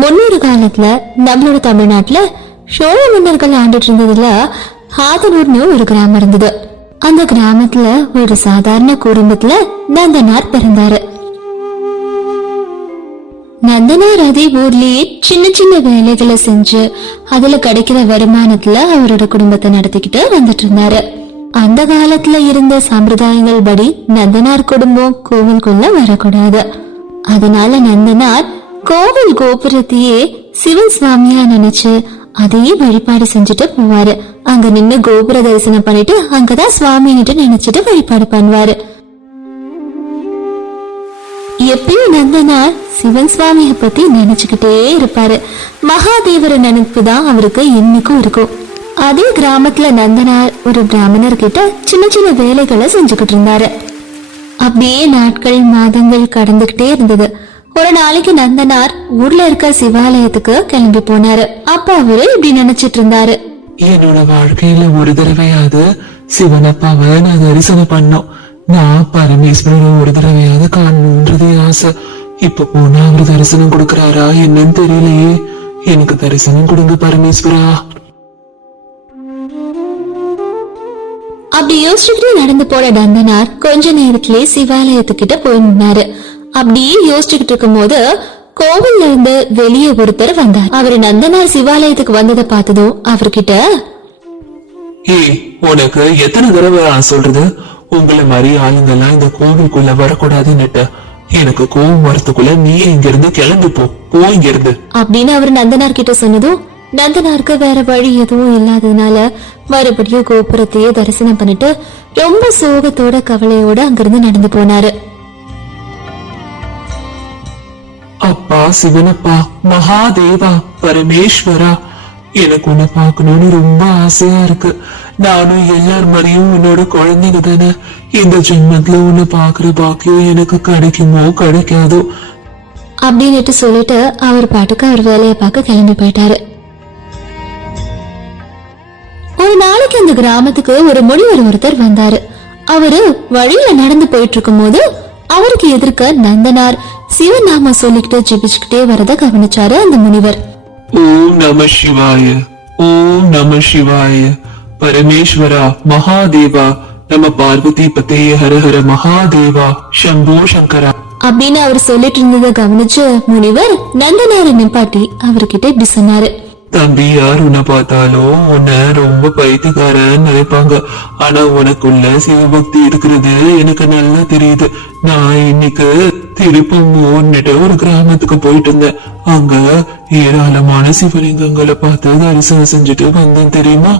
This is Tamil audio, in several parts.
முன்னொரு காலத்துல நம்மளோட தமிழ்நாட்டுல சோழ மன்னர்கள் ஆண்டுட்டு இருந்ததுல ஆதனூர்னு ஒரு கிராமம் இருந்தது. அந்த கிராமத்துல ஒரு சாதாரண குடும்பத்துல நந்தனார் பிறந்தாரு. நந்தனார் அதே ஊர்லயே சின்ன சின்ன வேலைகளை செஞ்சு அதுல கிடைக்கிற வருமானத்துல அவரோட குடும்பத்தை நடத்திக்கிட்டு வந்துட்டு இருந்தாரு. அந்த காலத்துல இருந்த சம்பிரதாயங்கள் படி நந்தனார் குடும்பம் கோவிலுக்குள்ள வரக்கூடாது. அதனால நந்தனார் கோவில் கோபுரத்தையே சிவன் சுவாமியா நினைச்சு அதையே வழிபாடு செஞ்சுட்டு போவாரு. அங்க நின்னு கோபுர தரிசனம் பண்ணிட்டு அங்கதான் சுவாமின்னுட்டு நினைச்சிட்டு வழிபாடு பண்ணுவாரு. எப்பயும் நந்தனார் சிவன் சுவாமிய பத்தி நினைச்சுக்கிட்டே இருப்பாரு. மகாதேவர நினைப்பு தான் அவருக்கு இன்னைக்கும் இருக்கும். அதே கிராமத்துல நந்தனார் ஒரு பிராமணர் கிட்ட சின்ன சின்ன வேலைகளை செஞ்சுக்கிட்டு இருந்தாரு. அப்படியே நாட்கள் மாதங்கள் கடந்துகிட்டே இருந்தது. ஒரு நாளைக்கு நந்தனார் ஊர்ல இருக்க சிவாலயத்துக்கு கிளம்பி போனாரு. அப்ப அவரு இப்படி நினைச்சிட்டு இருந்தாரு, என்னோட வாழ்க்கையில ஒரு தடவையாவது சிவனப்பாவை நான் தரிசனம் பண்ணோம். நான் பரமேஸ்வரரை ஒரு தடவையாவது காணணும்ன்றது ஆசை. இப்ப போனா அவரு தரிசனம் கொடுக்கறாரா என்னன்னு தெரியலையே. எனக்கு தரிசனம் கொடுங்க பரமேஸ்வரா. அப்படி யோசிச்சுக்கிட்டு நடந்து போன நந்தனார் கொஞ்ச நேரத்திலே சிவாலயத்துக்கிட்ட போய் நின்னாரு. அப்படியே யோசிச்சுக்கிட்டு இருக்கும் போது கோவில்ல இருந்து வெளியே ஒருத்தர் வந்தார். அவரு நந்தனார் சிவாலயத்துக்கு வந்ததை பார்த்ததும் அவர்கிட்ட, உனக்கு எத்தனை தடவை நான் சொல்றது, உங்களை மாதிரி ஆளுங்கெல்லாம் இந்த கோவிலுக்குள்ள வரக்கூடாதுன்னுட்டு. எனக்கு கோவம் வரத்துக்குள்ள நீ இங்க இருந்து கிளம்பி போ இங்க இருந்து அப்படின்னு அவரு நந்தனார் கிட்ட சொன்னதும் நந்தனாருக்கு வேற வழி எதுவும் இல்லாததுனால மறுபடியும் கோபுரத்தையே தரிசனம் பண்ணிட்டு ரொம்ப சோகத்தோட கவலையோட அங்கிருந்து நடந்து போனாரு. அப்பா சிவனப்பா, மகாதேவா, பரமேஸ்வரா, எனக்கு உன்னை பாக்கணும்னு ரொம்ப ஆசையா இருக்கு. நானும் எல்லார் மாதிரியும் உன்னோட குழந்தைங்க தானே. இந்த ஜென்மத்துல உன்னை பாக்குற பாக்கியம் எனக்கு கிடைக்குமோ கிடைக்காதோ அப்படின்னு சொல்லிட்டு அவர் பாட்டுக்கு அவர் வேலையை பார்க்க கிளம்பி போயிட்டாரு. ஒரு நாளைக்கு அந்த கிராமத்துக்கு ஒரு முனிவர் ஒருத்தர் வந்தாரு. அவரு வழியில நடந்து போயிட்டு இருக்கும் போது அவருக்கு எதிர்க்க நந்தனார் சிவநாம சொல்லிக்கிட்டு ஜெபிச்சுக்கிட்டே வரத கவனிச்சாரு அந்த முனிவர். ஓம் நம சிவாய, ஓம் நம சிவாய, பரமேஸ்வரா, மகாதேவா, நம பார்வதி பதே, ஹர ஹர மகாதேவா, சம்போ சங்கரா அப்படின்னு அவர் சொல்லிட்டு இருந்ததை கவனிச்சு முனிவர் நந்தனாரை நிப்பாட்டி அவர்கிட்ட இப்படி சொன்னாரு, தம்பி, யார் உன்னை பார்த்தாலும் உன்னை ரொம்ப பைத்தியக்காரன்னு நினைப்பாங்க. ஆனா உனக்குள்ள சிவபக்தி இருக்கிறது எனக்கு நல்லா தெரியுது. நான் இன்னைக்கு திருப்பூர்னுட்டு ஒரு கிராமத்துக்கு போயிட்டு இருந்தேன். அங்க ஏராளமான சிவலிங்கங்களை பார்த்து தரிசனம் செஞ்சுட்டு வந்தேன் தெரியுமா.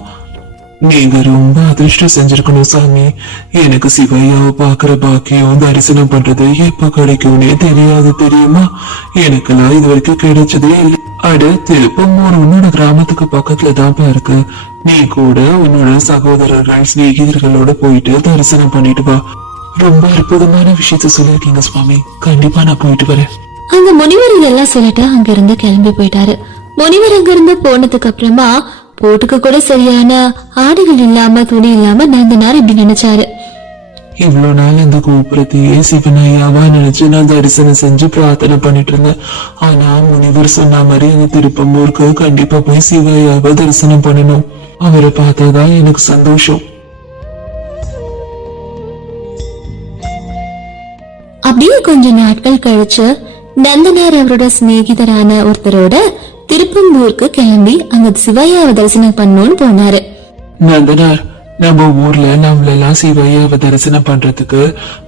நீங்க ரொம்ப அதிர்ஷ்டம் செஞ்சிருக்கணும் சாமி. எனக்கு சிவையாவை பாக்குற பாக்கியம் தரிசனம் பண்றது எப்ப கிடைக்கும்னே தெரியாது தெரியுமா. எனக்கெல்லாம் இது வரைக்கும் கிடைச்சதே இல்லை. அட, திருப்பூர் உன்னோட கிராமத்துக்கு பக்கத்துலதான் இருக்கு. நீ கூட உன்னோட சகோதரர்கள் சிநேகிதர்களோட போயிட்டு தரிசனம் பண்ணிட்டு வா. ரொம்ப அற்புதமான விஷயத்த சொல்லிருக்கீங்க சுவாமி. கண்டிப்பா நான் போயிட்டு வரேன். அந்த முனிவர் இதெல்லாம் சொல்லிட்டு அங்க இருந்து கிளம்பி போயிட்டாரு. முனிவர் அங்க இருந்து போனதுக்கு அப்புறமா போட்டுக்கு கூட சரியான ஆடைகள் இல்லாம துணி இல்லாம நந்தனார் இப்படி நினைச்சாரு, இவ்வளவு நாள் இந்த கோபுரத்தையே சிவனையாவா நினைச்சு நான் தரிசனம் செஞ்சு பிரார்த்தனை பண்ணிட்டு இருந்தேன். ஆனா முனிவர் சொன்ன மாதிரி அந்த திருப்பம்பூருக்கு கண்டிப்பா போய் சிவையாவ தரிசனம் பண்ணணும். அவரை பார்த்தாதான் எனக்கு சந்தோஷம். அப்படியே கொஞ்ச நாட்கள் கழிச்சு நந்தனார் அவரோட சிநேகிதரான ஒருத்தரோட திருப்பம்பூருக்கு கிளம்பி அங்க சிவையாவை தரிசனம் பண்ணணும்னு போனாரு. நந்தனார், நம்ம ஊர்ல நம்மளெல்லாம் சிவையாவை தரிசனம் பண்றதுக்கு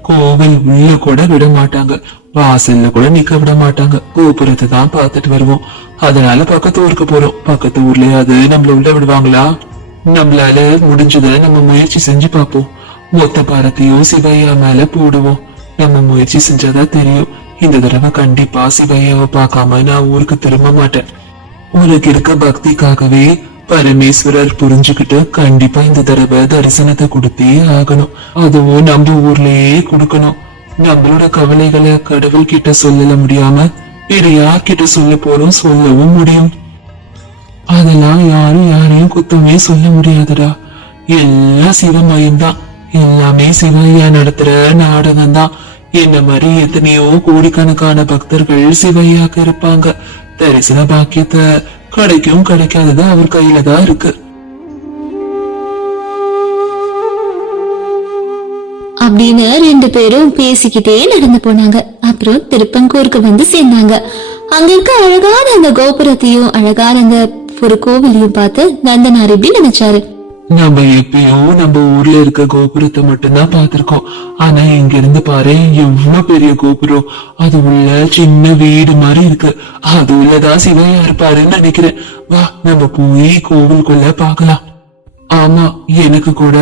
கோவில் உள்ள கூட விட மாட்டாங்க, வாசல்ல கூட நிக்க விட மாட்டாங்க. கோபுரத்தை தான் பாத்துட்டு வருவோம். அதனால பக்கத்து ஊருக்கு போறோம். பக்கத்து ஊர்ல அது நம்மள உள்ள விடுவாங்களா? நம்மளால முடிஞ்சதை நம்ம முயற்சி செஞ்சு பார்ப்போம். மொத்த பாரத்தையும் சிவையா மேல போடுவோம். நம்ம முயற்சி செஞ்சாதான் தெரியும். இந்த தடவை கண்டிப்பா சிவையாவை பார்க்காம நான் ஊருக்கு திரும்ப மாட்டேன். உனக்கு இருக்க பக்திக்காகவே பரமேஸ்வரர் புரிஞ்சுக்கிட்டு கண்டிப்பா இந்த தடவை தரிசனத்தை கொடுத்தே ஆகணும். அதுவும் நம்ம ஊர்லயே கொடுக்கணும். நம்மளோட கவலைகளை கடவுள் கிட்ட சொல்லல முடியாம வேற யார்கிட்ட சொல்ல போறோம், சொல்லவும் முடியும். அதெல்லாம் யாரும் யாரையும் குத்தமே சொல்ல முடியாதுடா. எல்லாம் சிவமயம்தான். எல்லாமே சிவையா நடத்துற நாடகம் தான். என்ன மாதிரி எத்தனையோ கோடிக்கணக்கான பக்தர்கள் சிவையாக இருப்பாங்க. தரிசன பாக்கியத்தை கிடைக்கும் கிடைக்காதது அவர் கையில தான் இருக்கு. அப்படின்னு ரெண்டு பேரும் பேசிக்கிட்டே நடந்து போனாங்க. அப்புறம் திருப்பங்கூருக்கு வந்து சேர்ந்தாங்க. அங்க இருக்க அழகான அந்த கோபுரத்தையும் அழகான அந்த ஒரு கோவிலையும் பார்த்து நந்தனார் இப்படி நினைச்சாரு, நம்ம எப்பயோ நம்ம ஊர்ல இருக்க கோபுரத்தை மட்டும்தான் பாத்திருக்கோம். ஆனா இங்க இருந்து பாரு, எவ்வளவு பெரிய கோபுரம். அது உள்ள சின்ன வீடு மாதிரி இருக்கு. அது உள்ளதான் சிவையா இருப்பாருன்னு நினைக்கிறேன். வா நம்ம போய் கோவிலுக்குள்ள பாக்கலாம். ஆமா, எனக்கு கூட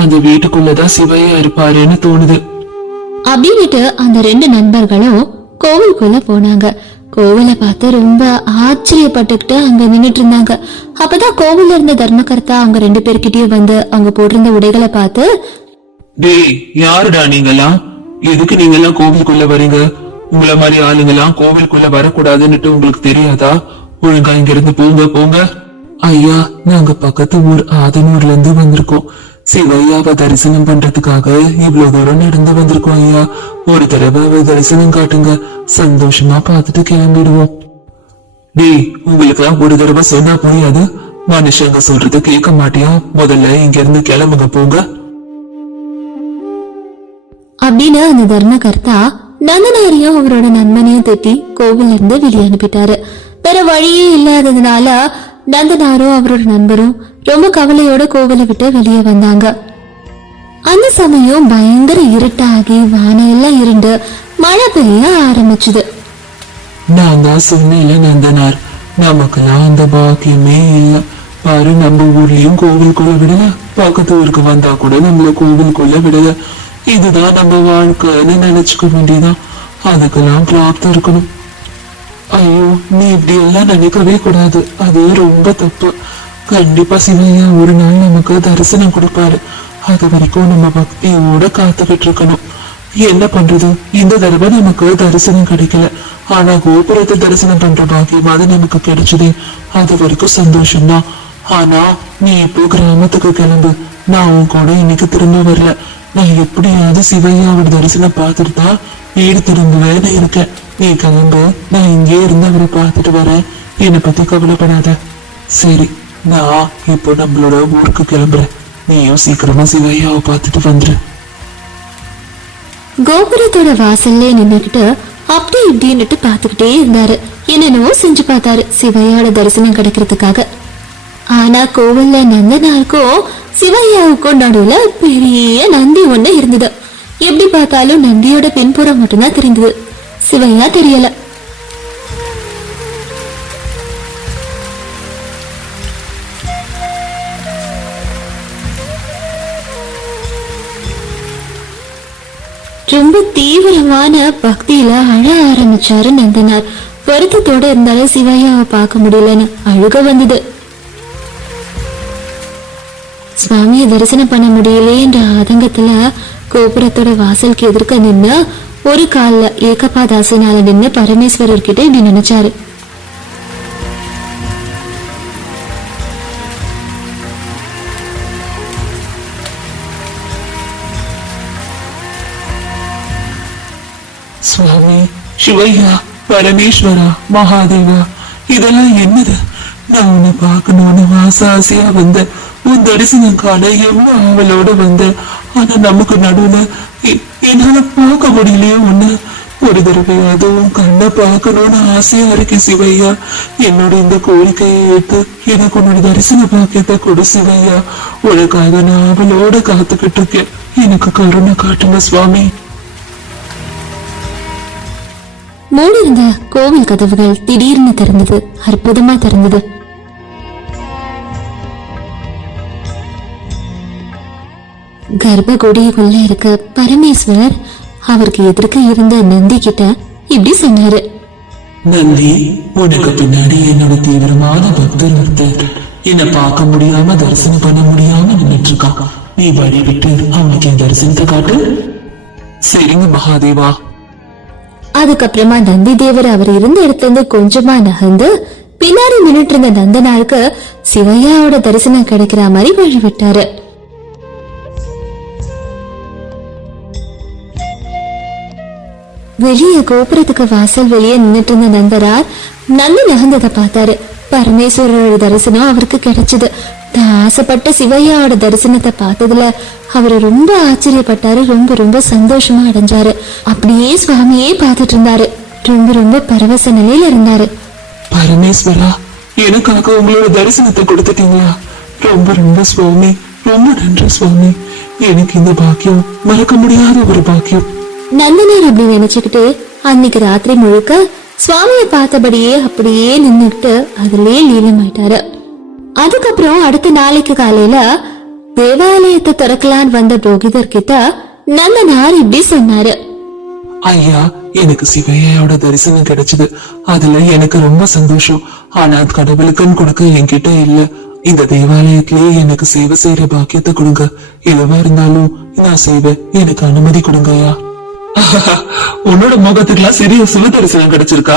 அந்த வீட்டுக்குள்ளதான் சிவையா இருப்பாருன்னு தோணுது. அப்படின்னுட்டு அந்த ரெண்டு நண்பர்களும் கோவிலுக்குள்ள போனாங்க. கோவிலை பார்த்து ரொம்ப ஆச்சரியப்பட்டுக்கிட்டு அங்க நின்னுட்டு இருந்தாங்க. அப்பதான் கோவில்ல இருந்த தர்மகர்த்தா அவங்க ரெண்டு பேர்கிட்டயும் வந்து அவங்க போட்டிருந்த உடைகளை பார்த்து, டேய் யாருடா நீங்கெல்லாம்? எதுக்கு நீங்கெல்லாம் கோவிலுக்குள்ள வரீங்க? உங்களை மாதிரி ஆளுங்கெல்லாம் கோவிலுக்குள்ள வரக்கூடாதுன்னுட்டு உங்களுக்கு தெரியாதா? ஒழுங்கா இங்க இருந்து போங்க போங்க. ஐயா, நாங்க பக்கத்து ஊர் ஆதனூர்ல இருந்து வந்திருக்கோம். சிவையாவை தரிசனம் பண்றதுக்காக இவ்வளவு தூரம் நடந்து வந்திருக்கோம் ஐயா. ஒரு தடவை தரிசனம் காட்டுங்க, சந்தோஷமா பார்த்துட்டு கிளம்பிடுவோம். டேய், உங்களுக்கு ஒரு தடவை சொன்னா புரியாது? மனுஷங்க சொல்றது கேட்க மாட்டியா? முதல்ல இங்க இருந்து கிளம்புங்க போங்க அப்படின்னு அந்த தர்மகர்த்தா நந்தனாரையும் அவரோட நண்பனையும் திட்டி கோவில்ல இருந்து வெளியே அனுப்பிட்டாரு. வேற வழியே இல்லாததுனால நந்தனாரும் அவரோட நண்பரும் ரொம்ப கவலையோட கோவிலை விட்டு வெளியே வந்தாங்க. அந்த சமயம் பயங்கர இருட்டாகி வானம் எல்லாம் இருண்டு மழை பெய்ய ஆரம்பிச்சுது. நான் தான் சொன்னேன்ல நந்தனார், நமக்கெல்லாம் அந்த பாக்கியமே இல்ல. பாரு, நம்ம ஊர்லயும் கோவிலுக்குள்ள விடல, பக்கத்து ஊருக்கு வந்தா கூட நம்மள கோவிலுக்குள்ள விடல. இதுதான் நம்ம வாழ்க்கைன்னு நினைச்சுக்க வேண்டியதான். அதுக்கெல்லாம் பிராப்தம் இருக்கணும். ஐயோ, நீ இப்படி எல்லாம் நினைக்கவே கூடாது. அது ரொம்ப தப்பு. கண்டிப்பா சிவையா ஒரு நாள் நமக்கு தரிசனம் கொடுப்பாரு. அது வரைக்கும் நம்ம பக்தியோட காத்துக்கிட்டு இருக்கணும். என்ன பண்றது, இந்த தடவை நமக்கு தரிசனம் கிடைக்கல. ஆனா கோபுரத்தை தரிசனம் பண்ற பாக்கியமாவது நமக்கு கிடைச்சதே. அது வரைக்கும் சந்தோஷம்தான். ஆனா நீ இப்போ கிராமத்துக்கு கிளம்பு. நான் உன் கூட இன்னைக்கு திரும்ப வரல. நான் எப்படியாவது சிவையாவோட தரிசனம் பார்த்துட்டு தான் வீடு திரும்புவேன்னு இருக்கேன். நீ கிளம்பு, நான் இங்கே இருந்து அவரை பார்த்துட்டு வரேன். என்னை பத்தி கவலைப்படாத. சரி, நான் இப்போ நம்மளோட ஊருக்கு கிளம்புறேன். நீயும் சீக்கிரமா சிவையாவை பார்த்துட்டு வந்துரு. கோபுரத்தோட வாசல்ல நின்னுக்கிட்டு அப்படி இப்படின்னுட்டு பாத்துக்கிட்டே இருந்தாரு. என்னென்னவோ செஞ்சு பார்த்தாரு சிவையோட தரிசனம் கிடைக்கிறதுக்காக. ஆனா கோவில்ல நந்தனாருக்கும் சிவையாவுக்கும் நடுவுல பெரிய நந்தி ஒண்ணு இருந்தது. எப்படி பார்த்தாலும் நந்தியோட பின்புறம் மட்டும்தான் தெரிந்தது, சிவையா தெரியல. ரொம்ப தீவிரமான பக்தியில அழ ஆரம்பிச்சாரு நந்தனார். வருத்தத்தோட இருந்தாலும் சிவையாவை பார்க்க முடியலன்னு அழுக வந்தது. சுவாமியை தரிசனம் பண்ண முடியலேன்ற ஆதங்கத்துல கோபுரத்தோட வாசலுக்கு எதிர்க்க நின்னு ஒரு கால்ல ஏகபாதாசனால நின்று பரமேஸ்வரர் கிட்ட இப்படி நினைச்சாரு, சுவாமி, சிவையா, பரமேஸ்வரா, மகாதேவா, இதெல்லாம் என்னது? நான் உன்னை பார்க்கணும்னு ஆசையா வந்த, உன் தரிசனம் காண எவ்வளவு ஆவலோட வந்த. ஆனா நமக்கு நடுவுல என்னால பார்க்க முடியலையே உன்ன. ஒரு தடவையாவது உன் கண்ணை பார்க்கணும்னு ஆசையா இருக்கு சிவையா. என்னோட இந்த கோரிக்கையை ஏற்று எனக்கு உன்னோட தரிசன பாக்கியத்தை கொடு சிவையா. உனக்காக நான் ஆவலோட காத்துக்கிட்டு இருக்கேன். எனக்கு கருணை காட்டுங்க சுவாமி. மூடிருந்த கோவில் கதவுகள் திடீர்னு திறந்தது. அற்புதமா திறந்தது. கர்ப்பகுடி உள்ள இருக்க பரமேஸ்வரர் அவருக்கு எதிர்க்க இருந்த நந்தி கிட்ட இப்படி சொன்னாரு, நந்தி, உனக்கு பின்னாடி என்னோட தீவிரமான பக்தர் ஒருத்தர் என்ன பார்க்க முடியாம தரிசனம் பண்ண முடியாம நின்றுட்டு இருக்கான். நீ வழி விட்டு அவனுக்கு என் தரிசனத்தை காட்டு. சரிங்க மகாதேவா. அதுக்கப்புறமா நந்தி தேவர் அவர் இருந்த இடத்துல இருந்து கொஞ்சமா நகர்ந்து பின்னாடி நின்றுட்டு இருந்த நந்தனாருக்கு சிவையாவோட தரிசனம் கிடைக்கிற மாதிரி வழி விட்டாரு. வெளியே கோபுரத்துக்கு வாசல் வெளியே நின்னுட்டு இருந்த நந்தனார் நந்தி நகர்ந்ததை பார்த்தாரு. பரமேஸ்வரரோட தரிசனம் அவருக்கு கிடைச்சது. தான் ஆசைப்பட்ட சிவையாவோட தரிசனத்தை பார்த்ததுல அவரு ரொம்ப ஆச்சரியப்பட்டாரு. ரொம்ப ரொம்ப சந்தோஷமா அடைஞ்சாரு. அப்படியே சுவாமியே பார்த்துட்டு இருந்தாரு. ரொம்ப ரொம்ப பரவச நிலையில இருந்தாரு. பரமேஸ்வரா, எனக்காக உங்களோட தரிசனத்தை கொடுத்துட்டீங்களா? ரொம்ப ரொம்ப சுவாமி, ரொம்ப நன்றி சுவாமி. எனக்கு இந்த பாக்கியம் மறக்க முடியாத ஒரு பாக்கியம். நந்தனார் அப்படி நினைச்சுக்கிட்டு அன்னைக்கு ராத்திரி முழுக்க சுவாமியை பார்த்தபடியே அப்படியே நின்னுக்கிட்டு அதுலயே லீலமாயிட்டாரு. அதுக்கப்புறம் அடுத்த நாளைக்கு காலையில தேவாலயத்தை திறக்கலான்னு வந்த புரோகிதர் கிட்ட நந்தனார் இப்படி சொன்னாரு. ஐயா, எனக்கு சிவையோட தரிசனம் கிடைச்சது. அதுல எனக்கு ரொம்ப சந்தோஷம். ஆனா கடவுளுக்குன்னு கொடுக்க என்கிட்ட இல்ல. இந்த தேவாலயத்திலேயே எனக்கு சேவை செய்யற பாக்கியத்தை கொடுங்க. எதுவா இருந்தாலும் நான் செய்வேன். எனக்கு அனுமதி கொடுங்க ஐயா. உன்னோட முகத்துக்குலாம் சிறிய சிவ தரிசனம் கிடைச்சிருக்கா?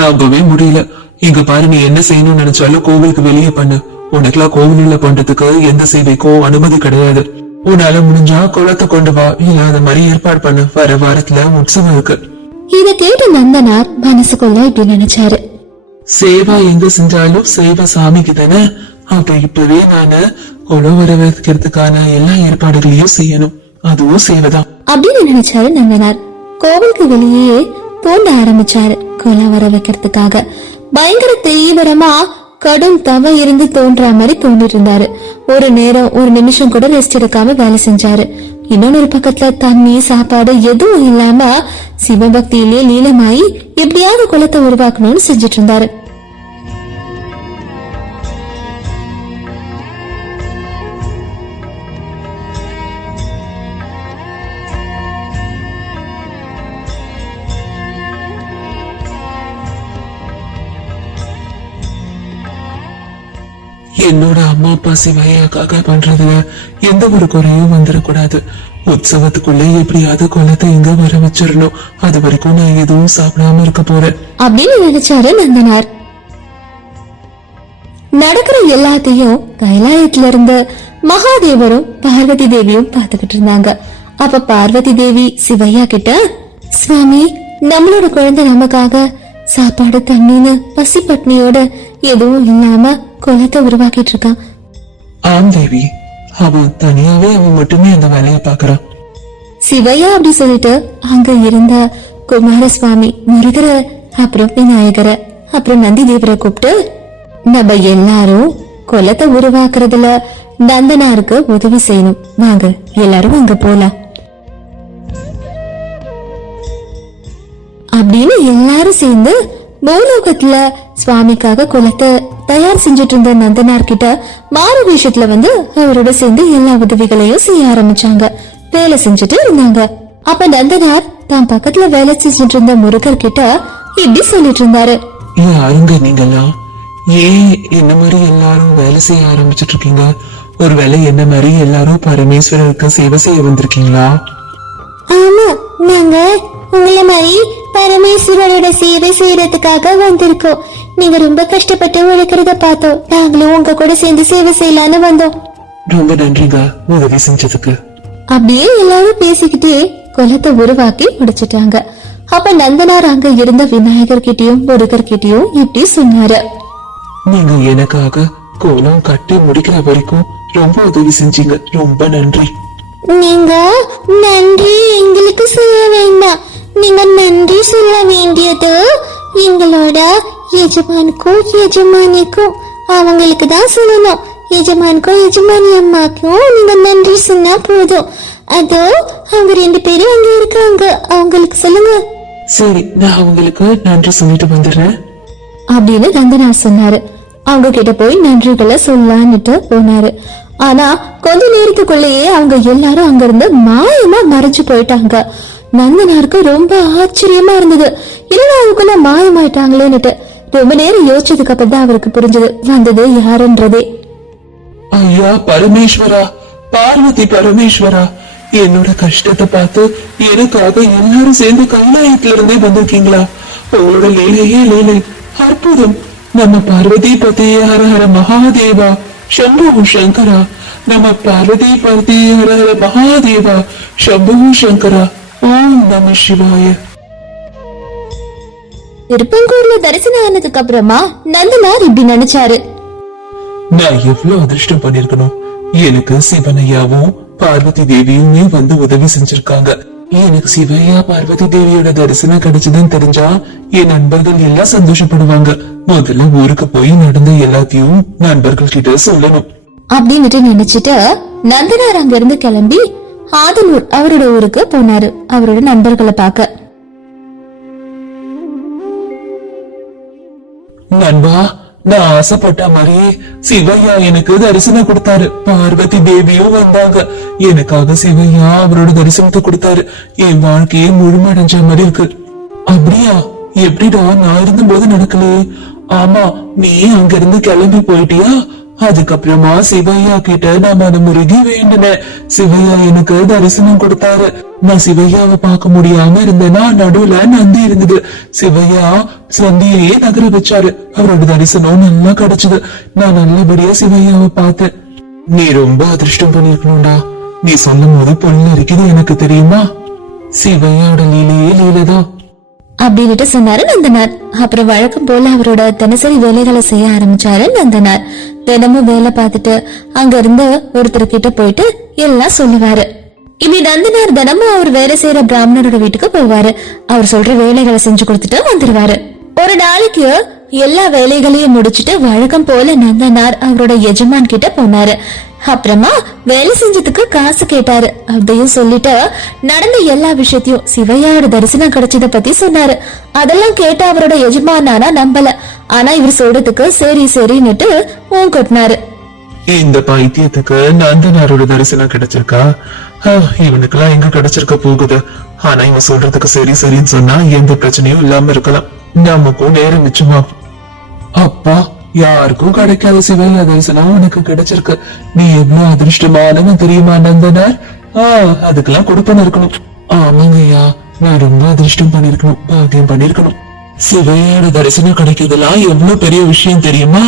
நம்பவே முடியல. இங்க பாரு, நீ என்ன செய்யணும்னு நினைச்சாலும் கோவிலுக்கு வெளியே பண்ணு. உனக்குலாம் கோவிலுள்ள பண்றதுக்கு எந்த சேவைக்கும் அனுமதி கிடையாது. உன்னால முடிஞ்சா குளத்தை கொண்டு வா, இல்ல அந்த மாதிரி ஏற்பாடு பண்ணு. வர வாரத்துல உற்சவம் இருக்கு. இத கேட்டு நந்தனார் மனசுக்குள்ள இப்படி நினைச்சாரு. சேவா எங்க செஞ்சாலும் சேவை சாமிக்கு தானே. அப்ப இப்பவே நானு குளம் வர வைக்கிறதுக்கான எல்லா ஏற்பாடுகளையும் செய்யணும். அதுவும் சேவைதான் அப்படின்னு நினைச்சாரு நந்தனார். கோவிலுக்கு வெளியே தோண்ட ஆரம்பிச்சாரு குளம் வர வைக்கிறதுக்காக. பயங்கர தீவிரமா கடும் தவ இருந்து தோன்ற மாதிரி தோண்டிட்டு இருந்தாரு. ஒரு நேரம் ஒரு நிமிஷம் கூட ரெஸ்ட் எடுக்காம வேலை செஞ்சாரு. இன்னொரு பக்கத்துல தண்ணி சாப்பாடு எதுவும் இல்லாம சிவபக்தியிலே லீலமாயி எப்படியாவது குளத்தை உருவாக்கணும்னு செஞ்சிட்டு இருந்தாரு. என்னோட அம்மா அப்பா சிவையாக்காக பண்றதுல எந்த ஒரு குறையும் வந்துடக்கூடாது. உற்சவத்துக்குள்ள எப்படியாவது குளத்தை இங்க வர வச்சிடணும். அது வரைக்கும் நான் எதுவும் சாப்பிடாம இருக்க போறேன் அப்படின்னு நினைச்சாரு நந்தனார். நடக்கிற எல்லாத்தையும் கைலாயத்துல இருந்து மகாதேவரும் பார்வதி தேவியும் பாத்துக்கிட்டு இருந்தாங்க. அப்ப பார்வதி தேவி சிவையா கிட்ட, சுவாமி, நம்மளோட குழந்தை நமக்காக சாப்பாடு தண்ணின்னு பசி பட்னியோட எதுவும் இல்லாம குளத்தை உருவாக்கிட்டு இருக்கான். ஆம் தேவி, அவன் தனியாவே அவன் மட்டுமே அந்த வேலையை பாக்குறான். சிவையா அப்படி சொல்லிட்டு அங்க இருந்த குமாரசுவாமி, முருகர, அப்புறம் விநாயகரை, அப்புறம் நந்தி தேவரை கூப்பிட்டு, நம்ம எல்லாரும் குளத்தை உருவாக்குறதுல நந்தனாருக்கு உதவி செய்யணும். வாங்க எல்லாரும் அங்க போலாம் அப்படின்னு எல்லாரும் சேர்ந்து பூலோகத்துல சுவாமிக்காக குளத்தை தயார் செஞ்சுட்டு இருந்த நந்தனார் கிட்ட மாறு வேஷத்துல வந்து அவரோட சேர்ந்து எல்லா உதவிகளையும் செய்ய ஆரம்பிச்சாங்க. வேலை செஞ்சுட்டு இருந்தாங்க. அப்ப நந்தனார் தான் பக்கத்துல வேலை செஞ்சுட்டு இருந்த முருகர் கிட்ட இப்படி சொல்லிட்டு இருந்தாரு. யாருங்க நீங்கெல்லாம்? ஏன் என்ன மாதிரி எல்லாரும் வேலை செய்ய ஆரம்பிச்சிட்டு இருக்கீங்க? ஒருவேளை என்ன மாதிரி எல்லாரும் பரமேஸ்வரருக்கு சேவை செய்ய வந்திருக்கீங்களா? ஆமா, நாங்க உங்களை மாதிரி பரமேஸ்வரோட சேவை செய்யறதுக்காக வந்திருக்கோம். நீங்க ரொம்ப கஷ்டப்பட்டு உழைக்கிறத பார்த்தோம். நாங்களும் உங்க கூட சேர்ந்து சேவை செய்யலான்னு வந்தோம். ரொம்ப நன்றிங்க உதவி செஞ்சதுக்கு. அப்படியே எல்லாரும் பேசிக்கிட்டே குளத்தை உருவாக்கி முடிச்சிட்டாங்க. அப்ப நந்தனார் அங்க இருந்த விநாயகர் கிட்டயும் முருகர் கிட்டயும் இப்படி சொன்னாரு. நீங்க எனக்காக கோலம் கட்டி முடிக்கிற வரைக்கும் ரொம்ப உதவி செஞ்சீங்க. ரொம்ப நன்றி. நீங்க நன்றி எங்களுக்கு சொல்ல வேண்டாம். நீங்க நன்றி சொல்ல வேண்டியது எங்களோட எஜமானுக்கும் எஜமானிக்கும் அவங்களுக்கு தான் சொல்லணும். எஜமானுக்கும் எஜமானி அம்மாக்கும் நீங்க நன்றி சொன்னா போதும். அதோ அவங்க 2 பேரும் அங்க இருக்காங்க, அவங்களுக்கு சொல்லுங்க. சரி, நான் அவங்களுக்கு நன்றி சொல்லிட்டு வந்துடுறேன் அப்படின்னு நந்தனார் சொன்னாரு. அவங்க கிட்ட போய் நன்றிகளை சொல்லலான்னுட்டு போனாரு. ஆனா கொஞ்ச நேரத்துக்குள்ளேயே அவங்க எல்லாரும் அங்க இருந்து மாயமா மறைஞ்சு போயிட்டாங்க. நந்தனாருக்கு ரொம்ப ஆச்சரியமா இருந்தது. இல்லைன்னா அவங்களுக்குள்ள மாயமாயிட்டாங்களேன்னுட்டு ரொம்ப நேரம் யோசிச்சதுக்கு அப்புறம் தான் அவருக்கு புரிஞ்சது வந்தது யாருன்றதே. ஐயா பரமேஸ்வரா, பார்வதி பரமேஸ்வரா, என்னோட கஷ்டத்தை பார்த்து எனக்காக எல்லாரும் சேர்ந்து கைலாயத்துல இருந்தே வந்திருக்கீங்களா? உங்களோட லீலையே லீலை, அற்புதம். நம்ம பார்வதி பதி ஹர ஹர மகாதேவா, சம்பு சங்கரா. நம்ம பார்வதி பதி ஹர ஹர மகாதேவா, சம்பு சங்கரா. ஓம் நம சிவாய. திருப்பங்கூர்ல தரிசனம் ஆனதுக்கு அப்புறமா நந்தனார் இப்படி நினைச்சாரு. நான் எவ்வளவு அதிர்ஷ்டம் பண்ணிருக்கணும். எனக்கு சிவனையாவும் பார்வதி தேவியுமே வந்து உதவி செஞ்சிருக்காங்க. எனக்கு சிவையா பார்வதி தேவியோட தரிசனம் கிடைச்சதுன்னு தெரிஞ்சா என் நண்பர்கள் எல்லாம் சந்தோஷப்படுவாங்க. முதல்ல ஊருக்கு போய் நடந்த எல்லாத்தையும் நண்பர்கள் கிட்ட சொல்லணும் அப்படின்னுட்டு நினைச்சிட்டு நந்தனார் அங்க இருந்து கிளம்பி ஆதனூர் அவரோட ஊருக்கு போனாரு அவரோட நண்பர்களை பார்க்க. நண்பா, நான் ஆசைப்பட்ட மாதிரியே சிவையா எனக்கு தரிசனம் கொடுத்தாரு. பார்வதி தேவியும் வந்தாங்க. எனக்காக சிவையா அவரோட தரிசனத்தை கொடுத்தாரு. என் வாழ்க்கையே முழுமடைஞ்ச மாதிரி இருக்கு. அப்படியா? எப்படிடா? நான் இருந்தபோது நடக்கலையே. ஆமா, நீ அங்க இருந்து கிளம்பி போயிட்டியா? அதுக்கப்புறமா சிவையா கிட்ட நான் மனமுருகி வேண்டினேன். சிவையா எனக்கு தரிசனம் கொடுத்தாரு. நான் சிவையாவை பார்க்க முடியாம இருந்தேன்னா நடுவுல நந்தி இருந்தது. சிவையா சந்தியையே நகர வச்சாரு. அவரோட தரிசனம் நல்லா கிடைச்சது. நான் நல்லபடியா சிவையாவை பார்த்தேன். நீ ரொம்ப அதிர்ஷ்டம் பண்ணிருக்கணும்டா. நீ சொல்லும் போது பொண்ணு இருக்குது எனக்கு தெரியுமா? சிவையாவோட லீலையே லீலைதான் அப்படின்னுட்டு சொன்னாரு நந்தனார். அப்புறம் வழக்கம் போல அவரோட தினசரி வேலைகளை செய்ய ஆரம்பிச்சாரு நந்தனார். தினமும் வேலை பார்த்துட்டு அங்க இருந்து ஒருத்தர் கிட்ட போயிட்டு எல்லாம் சொல்லுவாரு. இப்படி நந்தனார் தினமும் அவர் வேலை செய்யற பிராமணரோட வீட்டுக்கு போவாரு. அவர் சொல்ற வேலைகளை செஞ்சு கொடுத்துட்டு வந்துருவாரு. ஒரு நாளைக்கு எல்லா வேலைகளையும் முடிச்சுட்டு வழக்கம் போல நந்தனார் அவரோட எஜமான் கிட்ட போனாரு. அப்புறமா வேலை செஞ்சதுக்கு காசு கேட்டாரு. அதையும் சொல்லிட்டு நடந்த எல்லா விஷயத்தையும் சிவையாவோட தரிசனம் கிடைச்சத பத்தி சொன்னாரு. அதெல்லாம் கேட்ட அவரோட எஜமானானா நம்பல. ஆனா இவர் சொல்றதுக்கு சரி சரின்னுட்டு கொட்டினாரு. இந்த பைத்தியத்துக்கு நந்தனாரோட தரிசனம் கிடைச்சிருக்கா? இவனுக்கெல்லாம் எங்க கிடைச்சிருக்க போகுது. ஆனா இவன் சொல்றதுக்கு சரி சரின்னு சொன்னா எந்த பிரச்சனையும் இல்லாம இருக்கலாம். நமக்கும் நேரம் மிச்சமாகும். அப்பா, யாருக்கும் கிடைக்காத சிவையா தரிசனம் உனக்கு கிடைச்சிருக்கு. நீ எவ்வளவு அதிர்ஷ்டமானவன் தெரியுமா நந்தனார்? அதுக்கெல்லாம் கொடுப்பன இருக்கணும். ஆமாங்கய்யா, நான் ரொம்ப அதிர்ஷ்டம் பண்ணிருக்கணும், பாக்கியம் பண்ணிருக்கணும். சிவையோட தரிசனம் கிடைக்கிறதுலாம் எவ்வளவு பெரிய விஷயம் தெரியுமா?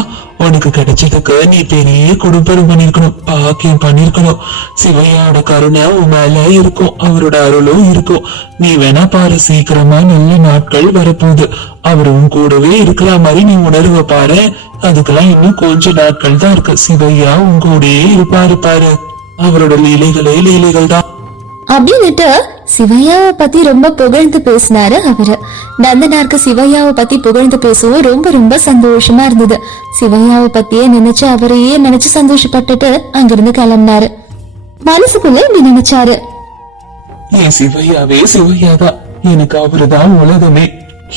உனக்கு கிடைச்சதுக்கு நீ பெரிய குடும்பம் பண்ணிருக்கணும், பாக்கியம் பண்ணிருக்கணும். சிவையோட கருணை உன் மேல இருக்கும், அவரோட அருளும் இருக்கும். நீ வேணா பாரு, சீக்கிரமா நல்ல நாட்கள் வரப்போகுது. அவரு உன் கூடவே இருக்கிற மாதிரி நீ உணர்வ பாரு. அதுக்கெல்லாம் இன்னும் கொஞ்ச நாட்கள் தான் இருக்கு. சிவையா உன் கூடயே இருப்பாரு பாரு. அவரோட லீலைகளே லீலைகள் தான் அப்படின்னுட்டு சிவையாவை பத்தி ரொம்ப புகழ்ந்து பேசினாரு அவரு. நந்தனாருக்கு சிவையாவை பத்தி புகழ்ந்து பேசவும் ரொம்ப ரொம்ப சந்தோஷமா இருந்தது. சிவையாவை பத்தியே நினைச்சு அவரையே நினைச்சு சந்தோஷப்பட்டுட்டு அங்கிருந்து கிளம்பினாரு. மனசுக்குள்ள இப்படி நினைச்சாரு, என் சிவையாவே சிவையாதான். எனக்கு அவருதான் உலகமே,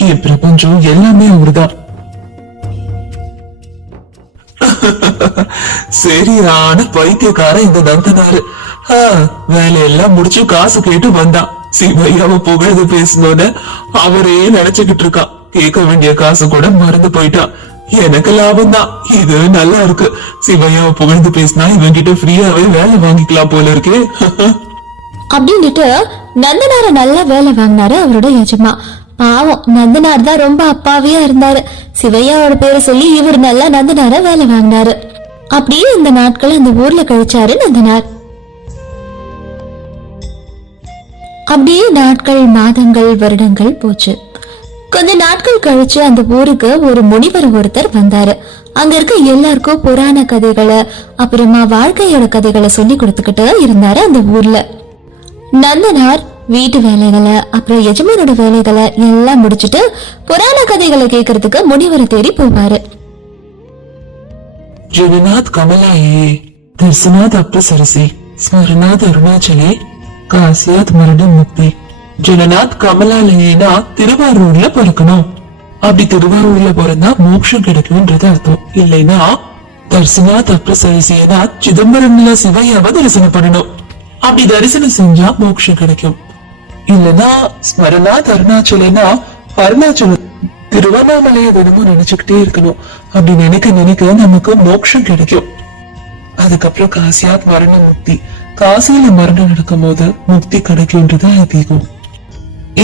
என் பிரபஞ்சம் எல்லாமே அவருதான். சரியான பைத்தியக்கார இந்த நந்தனாரு. வேலையெல்லாம் முடிச்சு காசு கேட்டு வந்தான். சிவையாவை புகழ்ந்து பேசணும்னு அவரே நினைச்சுக்கிட்டு இருக்கான். கேட்க வேண்டிய காசு கூட மறந்து போயிட்டான். எனக்கு லாபம் தான், இது நல்லா இருக்கு. சிவையாவை புகழ்ந்து பேசினா இவன் கிட்ட ஃப்ரீயாவே வேலை வாங்கிக்கலாம் போல இருக்கு. அப்படின்னுட்டு நந்தனார நல்லா வேலை வாங்கினாரு அவரோட எஜமா. பாவம், நந்தனார் தான் ரொம்ப அப்பாவியா இருந்தாரு. சிவையாவோட பேரை சொல்லி இவர் நல்லா நந்தனார வேலை வாங்கினாரு. அப்படியே இந்த நாட்கள் அந்த ஊர்ல கழிச்சாரு நந்தனார். அப்படியே நாட்கள், மாதங்கள், வருடங்கள் போச்சு. கொஞ்ச நாட்கள் கழிச்சு அந்த ஊருக்கு ஒரு முனிவர் ஒருத்தர் வந்தாரு. அங்க இருக்க எல்லாருக்கும் புராண கதைகளை அப்புறமா வாழ்க்கையோட கதைகளை சொல்லி கொடுத்துக்கிட்டு இருந்தாரு அந்த ஊர்ல. நந்தனார் வீட்டு வேலைகளை அப்புறம் எஜமானோட வேலைகளை எல்லாம் முடிச்சுட்டு புராண கதைகளை கேட்கறதுக்கு முனிவரை தேடி போவாரு. ஜெகநாத் கமலாயே, தர்சனாத் அப்சரசி, ஸ்மரணாத் அருணாச்சலே, காசியாத் மரண முக்தி. ஜெகநாத் கமலாலயேனா திருவாரூர்ல பிறக்கணும். அப்படி திருவாரூர்ல பிறந்தா மோட்சம் கிடைக்கும்ன்றது அர்த்தம். இல்லைன்னா தர்சனாத் அப்சரசியனா சிதம்பரம்ல சிவையாவை தரிசனம் பண்ணணும். அப்படி தரிசனம் செஞ்சா மோட்சம் கிடைக்கும். இல்லனா ஸ்மரணாத் அருணாச்சலேனா அருணாச்சலம் திருவண்ணாமலையை தினமும் நினைச்சுக்கிட்டே இருக்கணும். அப்படி நினைக்க நினைக்க நமக்கு மோட்சம் கிடைக்கும். அதுக்கப்புறம் காசியாத் மரண முக்தி, காசியில மரணம் நடக்கும் போது முக்தி கிடைக்கும்ன்றது ஐதீகம்.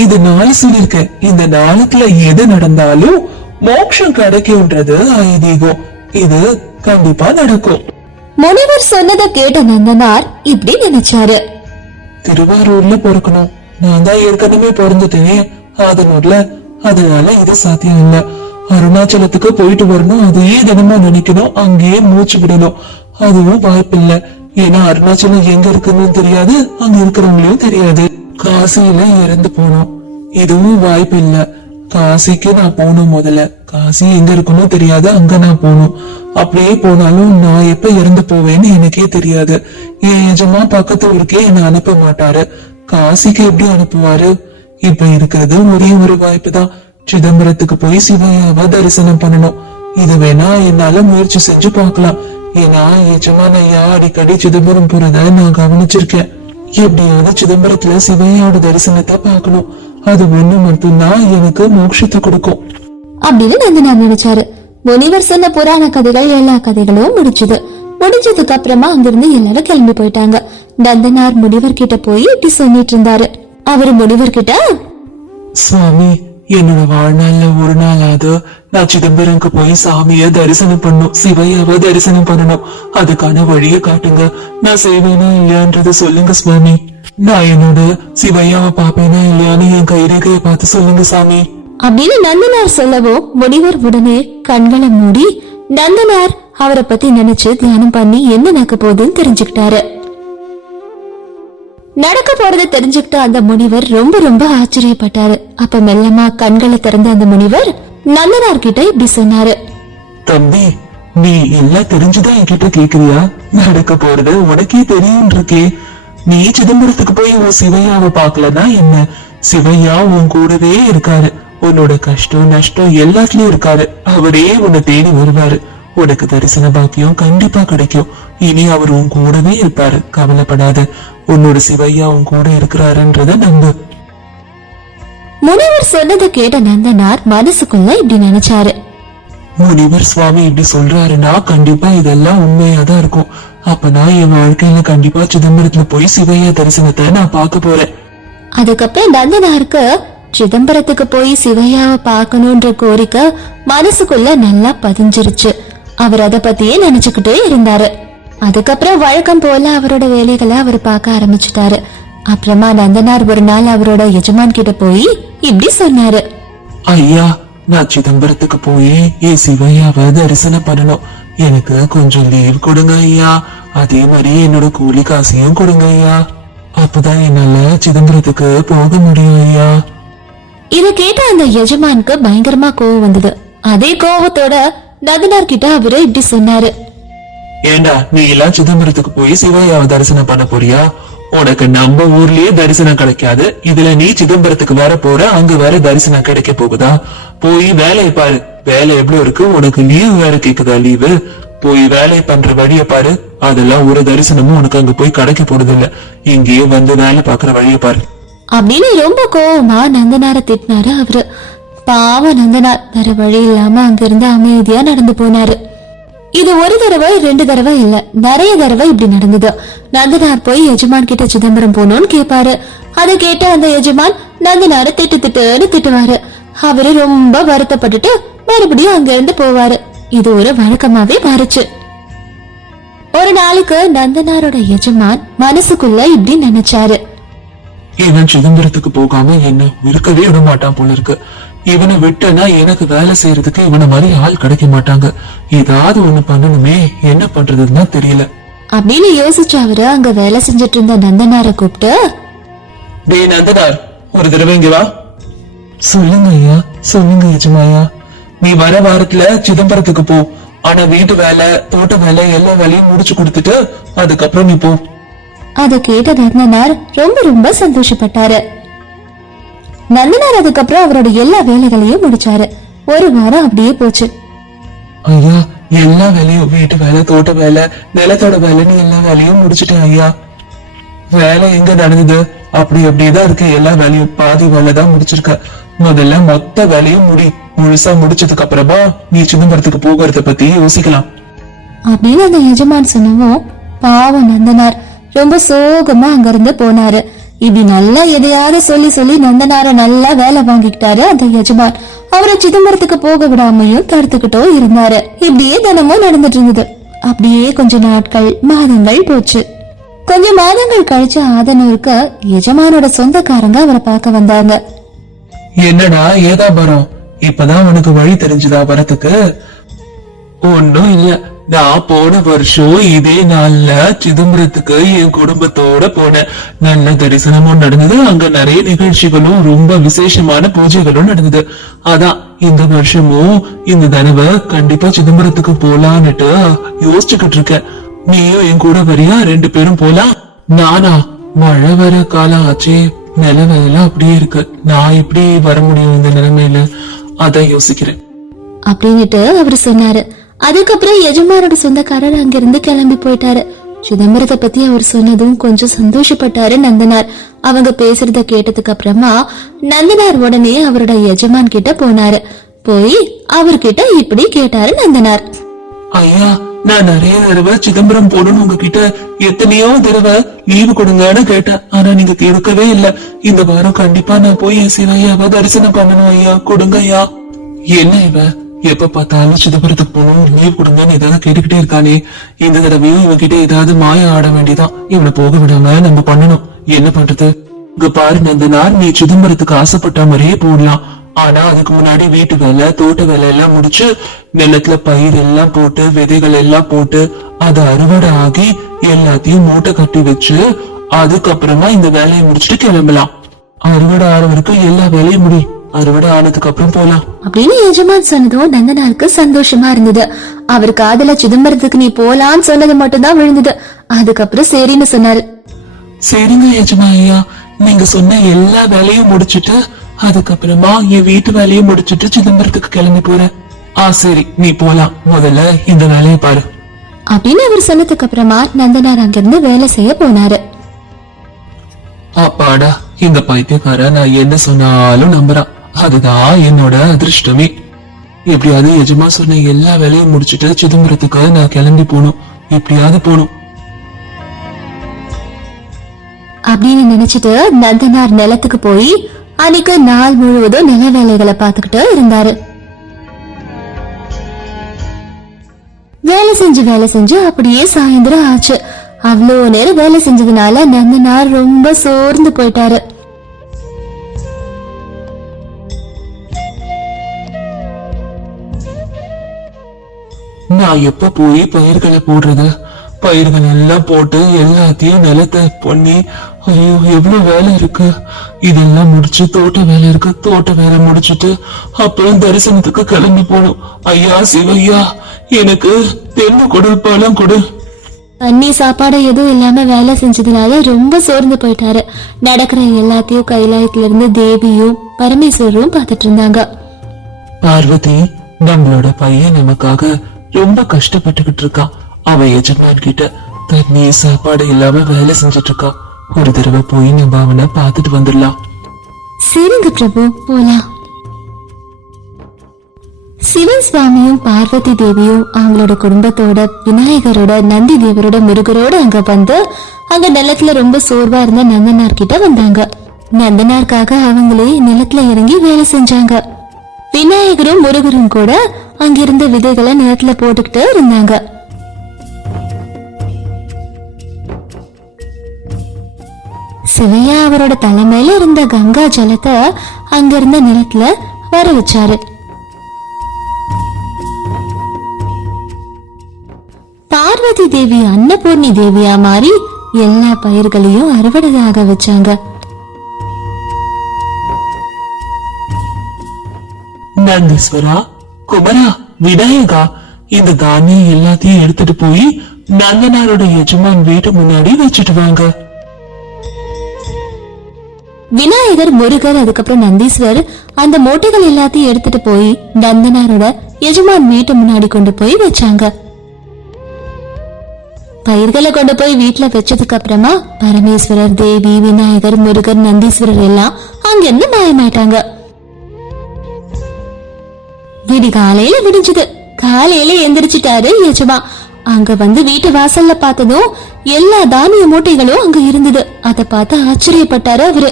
இது 4 சொல்லிருக்கேன். இந்த 4த்துல எது நடந்தாலும் மோட்சம் கிடைக்கும்ன்றது ஐதீகம். இது கண்டிப்பா நடக்கும். முனிவர் சொன்னதை கேட்ட நந்தனார் இப்படி நினைச்சாரு, திருவாரூர்ல பிறக்கணும். நான் தான் ஏற்கனவே பிறந்துட்டேனே ஆதனூர்ல, அதனால இது சாத்தியம் இல்ல. அருணாச்சலத்துக்கு போயிட்டு வரணும், அதையே தினமும் நினைக்கணும், அங்கேயே மூச்சு விடணும், அதுவும் வாய்ப்பில்ல. ஏன்னா அருணாச்சலம் எங்க இருக்குன்னு தெரியாது, அங்க இருக்கிறவங்களையும் தெரியாது. காசியில இறந்து போனோம், இதுவும் வாய்ப்பு இல்ல. காசிக்கு நான் போகணும், முதல்ல காசி எங்க இருக்குன்னு தெரியாது, அங்க நான் போகணும். அப்படியே போனாலும் நான் எப்ப இறந்து போவேன்னு எனக்கே தெரியாது. என் எஜமா பக்கத்து ஊருக்கே என்ன அனுப்ப மாட்டாரு, காசிக்கு எப்படி அனுப்புவாரு? இப்ப இருக்கிறது ஒரே ஒரு வாய்ப்பு தான், சிதம்பரத்துக்கு போய் சிவையாவ தரிசனம் பண்ணணும். இது வேணா என்னால முயற்சி செஞ்சு பார்க்கலாம். ஏன்னா எஜமான ஐயா அடிக்கடி சிதம்பரம் போறத நான் கவனிச்சிருக்கேன். எப்படியாவது சிதம்பரத்துல சிவையாவோட தரிசனத்தை பார்க்கணும், அது ஒண்ணு மட்டும்தான் எனக்கு மோட்சத்தை கொடுக்கும் அப்படின்னு நந்தனார் நினைச்சாரு. முனிவர் சொன்ன புராண கதைகள் எல்லா கதைகளும் முடிஞ்சதுக்கு அப்புறமா அங்கிருந்து எல்லாரும் கிளம்பி போயிட்டாங்க. நந்தனார் முனிவர் கிட்ட போய் இப்படி சொல்லிட்டு இருந்தாரு. அவரு முனிவர் கிட்ட, சுவாமி, என்னோட வாழ்நாள்ல ஒரு நாளாவது நான் சிதம்பரம்க்கு போய் சாமிய தரிசனம் பண்ணும், சிவையாவ தரிசனம் பண்ணணும். அதுக்கான வழியை காட்டுங்க, நான் செய்வேனா இல்லையான்றத சொல்லுங்க சுவாமி. நான் என்னோட சிவையாவ பாப்பேனா இல்லையான்னு என் கைரேகையை பார்த்து சொல்லுங்க சாமி அப்படின்னு நந்தனார் சொல்லவும் முனிவர் உடனே கண்களை மூடி நந்தனார் அவரை பத்தி நினைச்சு தியானம் பண்ணி என்ன நடக்க போகுதுன்னு தெரிஞ்சுக்கிட்டாரு. நடக்க போறதை தெரிஞ்சுக்கிட்ட அந்த முனிவர் ரொம்ப ரொம்ப ஆச்சரியப்பட்டாரு. அப்ப மெல்லமா கண்களை திறந்த அந்த முனிவர் நந்தனார் கிட்ட இப்படி சொன்னாரு. தம்பி, நீ எல்லாம் தெரிஞ்சுதான் என்கிட்ட கேக்குறியா? நடக்க போறது உனக்கே தெரியும் இருக்கே. நீ சிதம்பரத்துக்கு போய் உன் சிவையாவை பாக்கலன்னா என்ன? சிவையா உன் கூடவே இருக்காரு, உன்னோட கஷ்டம் நஷ்டம் எல்லாத்துலயும் இருக்காரு. அவரே உன்னை தேடி வருவாரு, உனக்கு தரிசன பாக்கியம் கண்டிப்பா கிடைக்கும். இனி அவர் உன் கூடவே இருப்பாரு, கவலைப்படாத. உன்னோட சிவையா உன் கூட இருக்கிறாருன்றத நம்பு. முனிவர் சொன்னதை கேட்ட நந்தனார் மனசுக்குள்ள இப்படி நினைச்சாரு. முனிவர் சுவாமி இப்படி சொல்றாருன்னா கண்டிப்பா இதெல்லாம் உண்மையாதான் இருக்கும். அப்ப நான் என் வாழ்க்கையில கண்டிப்பா சிதம்பரத்துல போய் சிவையா தரிசனத்தை நான் பார்க்க போறேன். அதுக்கப்புறம் நந்தனாருக்கு சிதம்பரத்துக்கு போய் சிவையாவை பார்க்கணும்ன்ற கோரிக்கை மனசுக்குள்ள நல்லா பதிஞ்சிருச்சு. அவர் அத பத்தியே நினைச்சுக்கிட்டே இருந்தாரு. அதுக்கப்புறம் வழக்கம் போல அவரோட வேலைகளை அவர் பார்க்க ஆரம்பிச்சுட்டாரு. அப்புறமா நந்தனார் ஒரு நாள் அவரோட எஜமான் கிட்ட போய் இப்படி சொன்னாரு. ஐயா, நான் சிதம்பரத்துக்கு போய் என் சிவையாவை தரிசனம் பண்ணணும், எனக்கு கொஞ்சம் லீவ் கொடுங்க ஐயா. அதே மாதிரி என்னோட கூலி காசையும் கொடுங்க ஐயா, அப்பதான் என்னால சிதம்பரத்துக்கு போக முடியும் ஐயா. இத கேட்ட அந்த எஜமானுக்கு பயங்கரமா கோவம் வந்தது. அதே கோவத்தோட நந்தனார் கிட்ட அவரு இப்படி சொன்னாரு. ஏண்டா, நீ எல்லாம் சிதம்பரத்துக்கு போய் சிவையாவை தரிசனம் பண்ண போறியா? உனக்கு நம்ம ஊர்லயே தரிசனம் கிடைக்காது, இதுல நீ சிதம்பரத்துக்கு வேற போற, அங்க வேற தரிசனம் கிடைக்க போகுதா? போய் வேலையை பாரு. வேலை எப்படி இருக்கு? உனக்கு லீவு வேற கேக்குதா? லீவு போய் வேலை பண்ற வழிய பாரு. அதெல்லாம் ஒரு தரிசனமும் உனக்கு அங்க போய் கிடைக்க போறது இல்ல, இங்கேயே வந்து வேலை பாக்குற வழிய பாரு அப்படின்னு ரொம்ப கோவமா நந்தனார திட்டினாரு அவரு. பாவம் நந்தனார் வேற வழி இல்லாம அங்கிருந்து அமைதியா நடந்து போனாரு. இது ஒரு தடவை 2 தடவை இல்ல, நிறைய தடவை இப்படி நடந்தது. நந்தனார் போய் எஜமான் கிட்ட சிதம்பரம் போனோம்னு கேட்பாரு. அதை கேட்ட அந்த எஜமான் நந்தனார திட்டுன்னு திட்டுவாரு. அவரு ரொம்ப வருத்தப்பட்டுட்டு மறுபடியும் அங்க இருந்து போவாரு. இது ஒரு வழக்கமாவே மாறுச்சு. ஒரு நாளுக்கு நந்தனாரோட எஜமான் மனசுக்குள்ள இப்படி நினைச்சாரு. இவன் சிதம்பரத்துக்கு போகாம என்ன இருக்கவே விட மாட்டான் போல இருக்கு. இவனை விட்டனா எனக்கு வேலை செய்யறதுக்கு இவனை மாதிரி ஆள் கிடைக்க மாட்டாங்க. ஏதாவது ஒண்ணு பண்ணணுமே, என்ன பண்றதுன்னு தெரியல அப்படின்னு யோசிச்சு அவரு அங்க வேலை செஞ்சிட்டு இருந்த நந்தனார கூப்பிட்டு, டேய் நந்தனார், ஒரு தடவை இங்க வா. சொல்லுங்க ஐயா. சொல்லுங்க எஜமாயா. நீ வர வாரத்துல சிதம்பரத்துக்கு போ, ஆனா வீட்டு வேலை தோட்ட வேலை எல்லா வேலையும் முடிச்சு கொடுத்துட்டு அதுக்கப்புறம் நீ போ. அதை கேட்ட நந்தனார் ரொம்ப ரொம்ப சந்தோஷப்பட்டாரு. நந்தனார் அதுக்கப்புறம் அவரோட எல்லா வேலைகளையும் முடிச்சாரு. ஒரு வாரம் அப்படியே போச்சு. ஐயா, எல்லா வேலையும் வீட்டு வேலை தோட்ட வேலை நிலத்தோட வேலைன்னு எல்லா வேலையும் முடிச்சுட்டேன் ஐயா. வேலை எங்க நடந்தது? அப்படியேதான் இருக்கு. எல்லா வேலையும் பாதி வேலை தான் முடிச்சிருக்க. முதல்ல மொத்த வேலையும் முழுசா முடிச்சதுக்கு அப்புறமா நீ சிதம்பரத்துக்கு போகிறத பத்தி யோசிக்கலாம் அப்படின்னு அந்த எஜமான் சொன்னவும் பாவம் நந்தனார் ரொம்ப சோகமா அங்க இருந்து போனாரு. இப்படி நல்லா எதையாவது சொல்லி நந்தனார நல்லா வேலை வாங்கிக்கிட்டாரு அந்த எஜமான். அவரை சிதம்பரத்துக்கு போக விடாமையும் தடுத்துக்கிட்டும் இருந்தாரு. இப்படியே தினமும் நடந்துட்டு இருந்தது. அப்படியே கொஞ்ச நாட்கள் மாதங்கள் போச்சு. கொஞ்சம் மாதங்கள் கழிச்சு ஆதனூருக்கு எஜமானோட சொந்தக்காரங்க அவரை பார்க்க வந்தாங்க. என்னடா ஏதாபரம், இப்பதான் உனக்கு வழி தெரிஞ்சுதா வரத்துக்கு? ஒன்னும் இல்ல, நான் போன வருஷம் இதே நாள்ல சிதம்பரத்துக்கு என் குடும்பத்தோட போனேன். நல்ல தரிசனமும் நடந்தது, அங்க நிறைய நிகழ்ச்சிகளும் ரொம்ப விசேஷமான பூஜைகளும் நடந்தது. அதான் இந்த வருஷமும் இந்த தடவை கண்டிப்பா சிதம்பரத்துக்கு போலான்னுட்டு யோசிச்சுக்கிட்டு இருக்கேன். நீயும் என் கூட வரியா? 2 பேரும் போலாம். நானா? மழை வர காலம் ஆச்சே, நிலவெல்லாம் அப்படியே இருக்கு, நான் எப்படி வர முடியும் இந்த நிலைமையில? அதான் யோசிக்கிறேன் அப்படின்னுட்டு அவரு சொன்னாரு. அதுக்கப்புறம் எஜமானோட சொந்தக்காரர் அங்கிருந்து கிளம்பி போயிட்டாரு. சிதம்பரத்தை பத்தி அவர் சொன்னதும் கொஞ்சம் சந்தோஷப்பட்டாரு நந்தனார். அவங்க பேசுறத கேட்டதுக்கு அப்புறமா நந்தனார் உடனே அவரோட எஜமான் கிட்ட போனாரு. போய் அவர்கிட்ட இப்படி கேட்டாரு நந்தனார். ஐயா, நான் நிறைய தடவை சிதம்பரம் போகணும்னு உங்ககிட்ட எத்தனையோ தடவை லீவு கொடுங்கன்னு கேட்டேன். ஆனா நீங்க கேட்கவே இல்ல. இந்த வாரம் கண்டிப்பா நான் போய் என் சிவையாவை தரிசனம் பண்ணணும் ஐயா, கொடுங்க ஐயா. என்ன இவ எப்ப பார்த்தாலும் சிதம்பரத்துக்கு போகணும், லீவ் கொடுங்கன்னு ஏதாவது கேட்டுக்கிட்டே இருக்கானே. இந்த தடவையும் இவன்கிட்ட ஏதாவது மாய ஆட வேண்டியதான். இவனை போக விடாம நம்ம பண்ணணும். என்ன பண்றது? இங்க பாரு நந்தனார், நீ சிதம்பரத்துக்கு ஆசைப்பட்ட மாதிரியே போடலாம். ஆனா அதுக்கு முன்னாடி வீட்டு வேலை, தோட்ட வேலை எல்லாம் முடிச்சு நிலத்துல பயிர் எல்லாம் போட்டு விதைகள் எல்லாம் போட்டு அது அறுவடை ஆகி எல்லாத்தையும் மூட்டை கட்டி வச்சு அதுக்கப்புறமா இந்த வேலையை முடிச்சுட்டு கிளம்பலாம். அறுவடை ஆற வரைக்கும் எல்லா வேலையும் முடி, அறுவடை ஆனதுக்கு அப்புறம் போலாம் அப்படின்னு எஜமான் சொன்னதும் நந்தனாருக்கு சந்தோஷமா இருந்தது. அவர் காதுல சிதம்பரத்துக்கு நீ போலான்னு சொன்னது மட்டும்தான் விழுந்தது. அதுக்கப்புறம் சரின்னு சொன்னாரு. சரிங்க எஜமா ஐயா, நீங்க சொன்ன எல்லா வேலையும் முடிச்சுட்டு அதுக்கப்புறமா என் வீட்டு வேலையும் முடிச்சுட்டு சிதம்பரத்துக்கு கிளம்பி போறேன். சரி, நீ போலாம், முதல்ல இந்த வேலையை பாரு அப்படின்னு அவர் சொன்னதுக்கு அப்புறமா நந்தனார் அங்கிருந்து வேலை செய்ய போனாரு. அப்பாடா, இந்த பைத்தியக்கார நான் என்ன சொன்னாலும் நம்புறான். அதுதான் என்னோட அதிர்ஷ்டமே. எப்படியாவது எஜமா சொன்ன எல்லா வேலையும் முடிச்சுட்டு சிதம்பரத்துக்கு நான் கிளம்பி போகணும், எப்படியாவது போகணும் அப்படின்னு நினைச்சிட்டு நந்தனார் நிலத்துக்கு போய் அன்னைக்கு நாள் முழுவதும் நில வேலைகளை பார்த்துக்கிட்டு இருந்தாரு. வேலை செஞ்சு அப்படியே சாயந்தரம் ஆச்சு. அவ்வளோ நேரம் வேலை செஞ்சதுனால நந்தனார் ரொம்ப சோர்ந்து போயிட்டாரு. நான் எப்ப போய் பயிர்களை போடுறது? பயிர்கள் எல்லாம் போட்டு எல்லாத்தையும் நிலத்தை பண்ணி, ஐயோ எவ்வளவு வேலை இருக்கு. இதெல்லாம் முடிச்சு தோட்ட வேலை இருக்கு, தோட்ட வேலை முடிச்சுட்டு அப்புறம் தரிசனத்துக்கு கிளம்பி போகணும். ஐயா சிவையா, எனக்கு தென்னை கொடு, பழம் கொடு. தண்ணி சாப்பாடு எதுவும் இல்லாம வேலை செஞ்சதுனால ரொம்ப சோர்ந்து போயிட்டாரு. நடக்கிற எல்லாத்தையும் கைலாயத்துல இருந்து தேவியும் பரமேஸ்வரரும் பாத்துட்டு இருந்தாங்க. பார்வதி, நம்மளோட பையன் நமக்காக ரொம்ப கஷ்டப்பட்டுக்கிட்டு இருக்கான். அவன் எஜமான் கிட்ட தண்ணி சாப்பாடு இல்லாம வேலை செஞ்சிட்டு இருக்கான். ஒரு தடவை போய் நம்ம அவனை பாத்துட்டு வந்துடலாம். சரிங்க பிரபு, போலாம். சிவன் சுவாமியும் பார்வதி தேவியும் அவங்களோட குடும்பத்தோட விநாயகரோட நந்தி தேவரோட முருகரோட அங்க வந்து அங்க நிலத்துல ரொம்ப சோர்வா இருந்த நந்தனார் கிட்ட வந்தாங்க. நந்தனாருக்காக அவங்களே நிலத்துல இறங்கி வேலை செஞ்சாங்க. விநாயகரும் முருகரும் கூட அங்கிருந்த விதைகளை நிலத்துல போட்டுக்கிட்டு இருந்தாங்க. சிவையா அவரோட தலைமையில இருந்த கங்கா ஜலத்தை அங்கிருந்த நிலத்துல வர வச்சாரு. பார்வதி தேவி அன்னபூர்ணி தேவியா மாறி எல்லா பயிர்களையும் அறுவடையாக வச்சாங்க. நந்தீஸ்வரா, குமரா, விநாயகா, இந்த தானியம் எல்லாத்தையும் எடுத்துட்டு போய் நந்தனாரோட எஜமான் வீட்டு முன்னாடி வச்சுட்டு வாங்க. விநாயகர், முருகர், அதுக்கப்புறம் நந்தீஸ்வர் அந்த மூட்டைகள் எல்லாத்தையும் எடுத்துட்டு போய் நந்தனாரோட எஜமான் வீட்டு முன்னாடி கொண்டு போய் வச்சாங்க. பயிர்களை கொண்டு போய் வீட்டுல வச்சதுக்கு அப்புறமா பரமேஸ்வரர், தேவி, விநாயகர், முருகர், நந்தீஸ்வரர் எல்லாம் அங்கிருந்து மாயமாயிட்டாங்க. விடிகாலையில விடிஞ்சது. காலையில எந்திரிச்சிட்டாரு எஜமா. அங்க வந்து வீட்டு வாசல்ல பார்த்ததும் எல்லா தானிய மூட்டைகளும் அங்க இருந்தது. அத பார்த்து ஆச்சரியப்பட்டாரு அவரு.